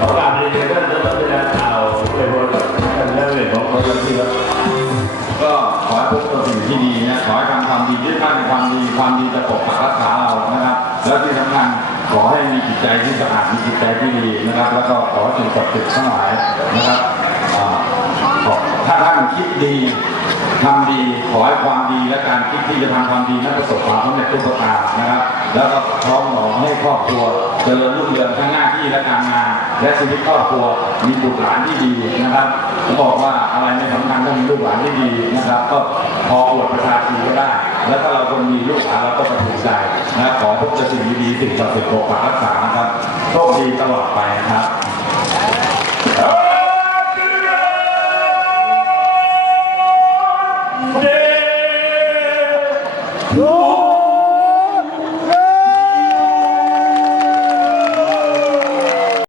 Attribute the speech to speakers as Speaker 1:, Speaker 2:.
Speaker 1: ขอกราบเรียนท่านนักพัฒนาข่าวไปบนกับท่านเรื่องของคนที่รั
Speaker 2: ก็ขอให้พบตัวสิ่ที่ดีนะขอให้ทำความดียึดมั่นในความดีความดีจะปกปักรักษาเรานะครับ แล้วที่สำคัญขอให้มีจิตใจที่สะอาดมีจิตใจที่ดีนะครับ แล้วก็ขอส่งศัดติททั้งหลายนะครับถ้าท่านคิดดีทำดีขอให้ความดีและการคิดที่จะทำความดีนั้นประสบความสำเร็จทุกประการนะครับ แล้วก็พร้อมหนอให้ครอบครัวเจริญรุ่งเรืองข้างหน้า และการงานและชีวิตครอบครัวมีบุตรหลานที่ดีนะครับผมบอกว่าอะไรไม่สำคัญต้อมีลูกหลานที่ดีนะครับ ก็พออวดประชาชนก็ได้ แล้วถ้าเราคนมีลูกหลานเราก็จะถูกใจนะขอทุกจะสิ่งดีสิ่งศักดิ์สิทธิ์ปกปักรักษานะครับโชคดีตลอดไปนะครับ
Speaker 1: โอ้